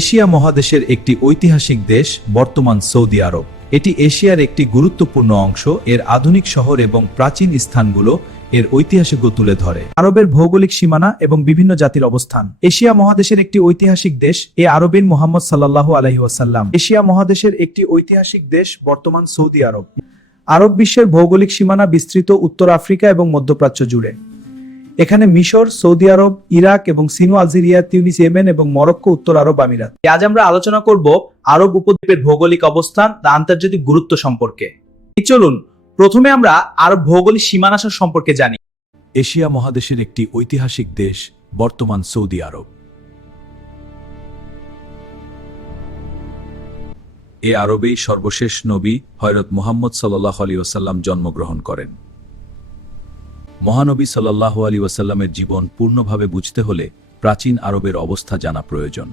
Asia মহাদেশের একটি ঐতিহাসিক দেশ বর্তমান সৌদি আরব। এটি এশিয়ার একটি গুরুত্বপূর্ণ অংশ। এর আধুনিক শহর এবং প্রাচীন স্থানগুলো এর ঐতিহাসিক তুলে ধরে। আরবের ভৌগোলিক সীমানা এবং বিভিন্ন জাতির অবস্থান। এশিয়া মহাদেশের একটি ঐতিহাসিক দেশ এ আরবিন মুহাম্মদ সাল্লাল্লাহু আলাইহি ওয়াসাল্লাম। এশিয়া মহাদেশের একটি ঐতিহাসিক দেশ বর্তমান সৌদি আরব। আরব বিশ্বের ভৌগোলিক সীমানা বিস্তৃত উত্তর আফ্রিকা এবং মধ্যপ্রাচ্য জুড়ে। এখানে মিশর, সৌদি আরব, ইরাক এবং সিনো, আলজেরিয়া, তিউনিস, ইয়েমেন এবং মরক্কো উত্তর আরব আমিরাত। আজ আমরা আলোচনা করব আরব উপদ্বীপের ভৌগোলিক অবস্থান ও আন্তর্জাতিক গুরুত্ব সম্পর্কে। চলুন প্রথমে আমরা আরব ভৌগোলিক সীমানা সম্পর্কে জানি। এশিয়া মহাদেশের একটি ঐতিহাসিক দেশ বর্তমান সৌদি আরব। এ আরবেই সর্বশেষ নবী হযরত মুহাম্মদ সাল্লাল্লাহু আলাইহি ওয়াসাল্লাম জন্মগ্রহণ করেন। মহানবী সাল্লাল্লাহু আলাইহি ওয়াসাল্লামের জীবন পূর্ণভাবে বুঝতে হলে প্রাচীন আরবের অবস্থা জানা প্রয়োজন।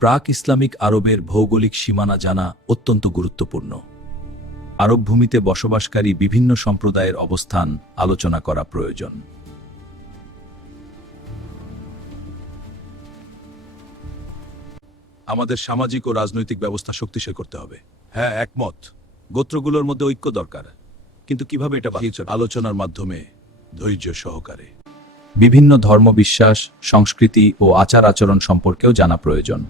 প্রাক ইসলামিক আরবের ভৌগোলিক সীমানা জানা অত্যন্ত গুরুত্বপূর্ণ। আরব ভূমিতে বসবাসকারী বিভিন্ন সম্প্রদায়ের অবস্থান আলোচনা করা প্রয়োজন। আমাদের সামাজিক ও রাজনৈতিক ব্যবস্থা শক্তিশালী করতে হবে। হ্যাঁ, একমত। গোত্রগুলোর মধ্যে ঐক্য দরকার, কিন্তু কিভাবে এটা আলোচনার মাধ্যমে ধৈর্য সহকারে। বিভিন্ন ধর্মবিশ্বাস, সংস্কৃতি ও আচার আচরণ সম্পর্কেও জানা প্রয়োজন।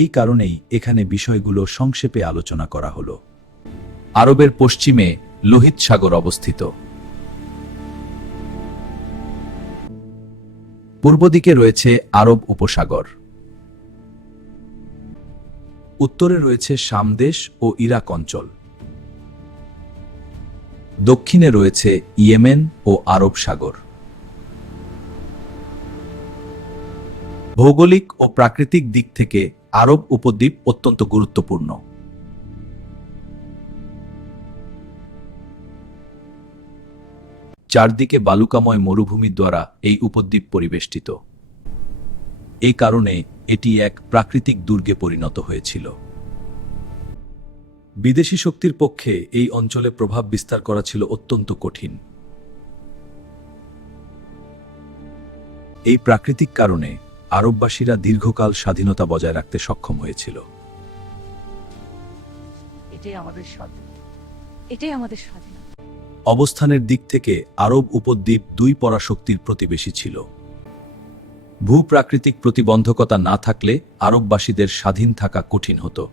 এই কারণেই এখানে বিষয়গুলো সংক্ষেপে আলোচনা করা হলো। আরবের পশ্চিমে লোহিত সাগর অবস্থিত। পূর্ব দিকে রয়েছে আরব উপসাগর। উত্তরে রয়েছে শাম দেশ ও ইরাক অঞ্চল। দক্ষিণে রয়েছে ইয়েমেন ও আরব সাগর। ভৌগোলিক ও প্রাকৃতিক দিক থেকে আরব উপদ্বীপ অত্যন্ত গুরুত্বপূর্ণ। চারদিকে বালুকাময় মরুভূমির দ্বারা এই উপদ্বীপ পরিবেষ্টিত। এই কারণে এটি এক প্রাকৃতিক দুর্গে পরিণত হয়েছিল। বিদেশি শক্তির পক্ষে এই অঞ্চলে প্রভাব বিস্তার করা ছিল অত্যন্ত কঠিন। এই প্রাকৃতিক কারণে আরববাসীরা দীর্ঘকাল স্বাধীনতা বজায় রাখতে সক্ষম হয়েছিল। এটাই আমাদের স্বাধীনতা। অবস্থানের দিক থেকে আরব উপদ্বীপ দুই পরাশক্তির প্রতিবেশী ছিল। ভূপ্রাকৃতিক প্রতিবন্ধকতা না থাকলে আরববাসীদের স্বাধীন থাকা কঠিন হতো।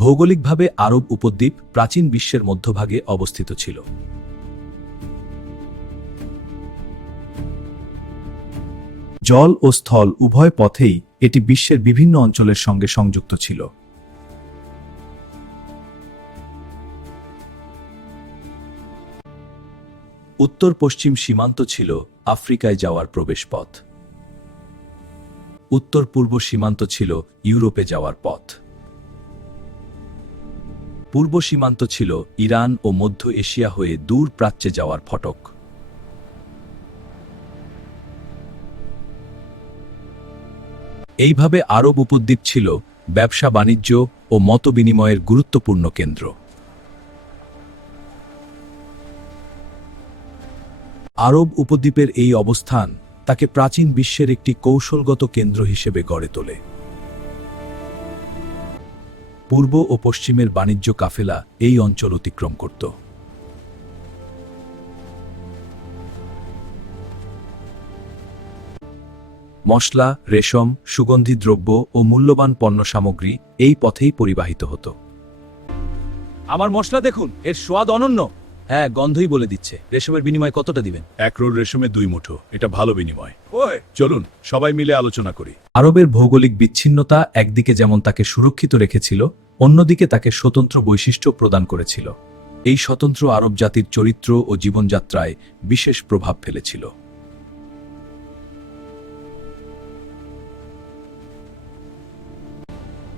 ভৌগোলিকভাবে আরব উপদ্বীপ প্রাচীন বিশ্বের মধ্যভাগে অবস্থিত ছিল। জল ও স্থল উভয় পথেই এটি বিশ্বের বিভিন্ন অঞ্চলের সঙ্গে সংযুক্ত ছিল। উত্তর পশ্চিম সীমান্ত ছিল আফ্রিকায় যাওয়ার প্রবেশপথ। উত্তর পূর্ব সীমান্ত ছিল ইউরোপে যাওয়ার পথ। পূর্ব সীমান্ত ছিল ইরান ও মধ্য এশিয়া হয়ে দূর প্রাচ্যে যাওয়ার ফটক। এইভাবে আরব উপদ্বীপ ছিল ব্যবসা, বাণিজ্য ও মতবিনিময়ের গুরুত্বপূর্ণ কেন্দ্র। আরব উপদ্বীপের এই অবস্থান তাকে প্রাচীন বিশ্বের একটি কৌশলগত কেন্দ্র হিসেবে গড়ে তোলে। পূর্ব ও পশ্চিমের বাণিজ্য কাফেলা এই অঞ্চল অতিক্রম করত। মশলা, রেশম, সুগন্ধি দ্রব্য ও মূল্যবান পণ্য সামগ্রী এই পথেই পরিবাহিত হতো। আমার মশলা দেখুন, এর স্বাদ অনন্য। হ্যাঁ, গন্ধই বলে দিচ্ছে। রেশমের বিনিময় কতটা দিবেন? 1 রোল রেশমে 2 মুঠো। এটা ভালো বিনিময়। চলুন সবাই মিলে আলোচনা করি। আরবের ভৌগোলিক বিচ্ছিন্নতা একদিকে যেমন তাকে সুরক্ষিত রেখেছিল, অন্যদিকে তাকে স্বতন্ত্র বৈশিষ্ট্য প্রদান করেছিল। এই স্বতন্ত্র আরব জাতির চরিত্র ও জীবনযাত্রায় বিশেষ প্রভাব ফেলেছিল।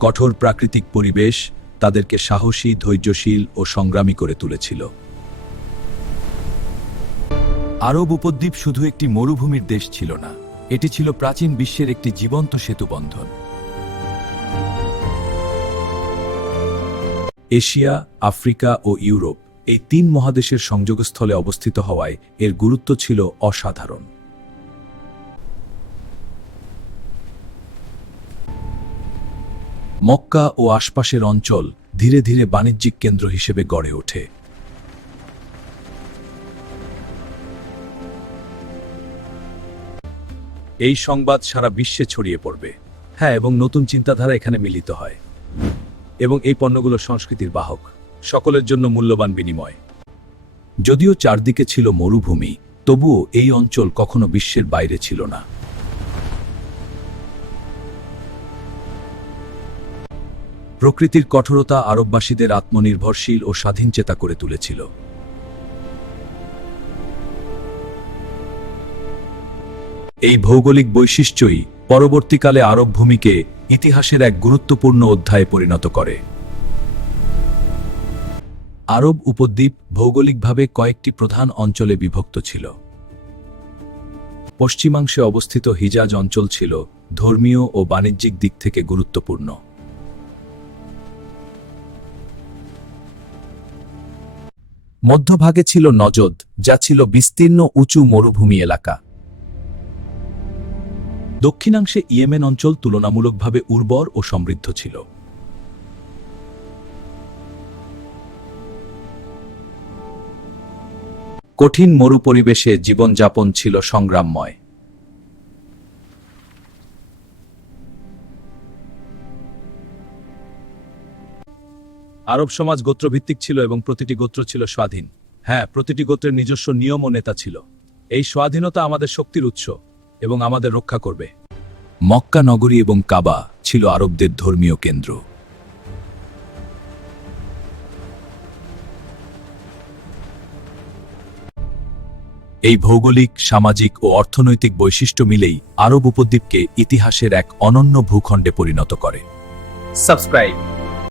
কঠোর প্রাকৃতিক পরিবেশ তাদেরকে সাহসী, ধৈর্যশীল ও সংগ্রামী করে তুলেছিল। আরব উপদ্বীপ শুধু একটি মরুভূমির দেশ ছিল না, এটি ছিল প্রাচীন বিশ্বের একটি জীবন্ত সেতুবন্ধন। এশিয়া, আফ্রিকা ও ইউরোপ এই 3 মহাদেশের সংযোগস্থলে অবস্থিত হওয়ায় এর গুরুত্ব ছিল অসাধারণ। মক্কা ও আশপাশের অঞ্চল ধীরে ধীরে বাণিজ্যিক কেন্দ্র হিসেবে গড়ে ওঠে। এই সংবাদ সারা বিশ্বে ছড়িয়ে পড়বে। হ্যাঁ, এবং নতুন চিন্তাধারা এখানে মিলিত হয়, এবং এই পণ্যগুলো সংস্কৃতির বাহক, সকলের জন্য মূল্যবান বিনিময়। যদিও চারদিকে ছিল মরুভূমি, তবুও এই অঞ্চল কখনো বিশ্বের বাইরে ছিল না। প্রকৃতির কঠোরতা আরববাসীদের আত্মনির্ভরশীল ও স্বাধীনচেতা করে তুলেছিল। এই ভৌগোলিক বৈশিষ্ট্যই পরবর্তীকালে আরব ভূমিকে ইতিহাসের এক গুরুত্বপূর্ণ অধ্যায়ে পরিণত করে। আরব উপদ্বীপ ভৌগোলিকভাবে কয়েকটি প্রধান অঞ্চলে বিভক্ত ছিল। পশ্চিমাংশে অবস্থিত হিজাজ অঞ্চল ছিল ধর্মীয় ও বাণিজ্যিক দিক থেকে গুরুত্বপূর্ণ। মধ্যভাগে ছিল নজদ, যা ছিল বিস্তীর্ণ উঁচু মরুভূমি এলাকা। দক্ষিণাংশে ইয়েমেন অঞ্চল তুলনামূলকভাবে উর্বর ও সমৃদ্ধ ছিল। কঠিন মরুপরিবেশে জীবনযাপন ছিল সংগ্রামময়। আরব সমাজ গোত্রভিত্তিক ছিল এবং প্রতিটি গোত্র ছিল স্বাধীন। হ্যাঁ, প্রতিটি গোত্রের নিজস্ব নিয়ম ও নেতা ছিল। এই স্বাধীনতা আমাদের শক্তির উৎস এবং আমাদের রক্ষা করবে। মক্কা নগরী এবং কাবা ছিল আরবদের ধর্মীয় কেন্দ্র। এই ভৌগোলিক, সামাজিক ও অর্থনৈতিক বৈশিষ্ট্য মিলেই আরব উপদ্বীপকে ইতিহাসের এক অনন্য ভূখণ্ডে পরিণত করে। সাবস্ক্রাইব।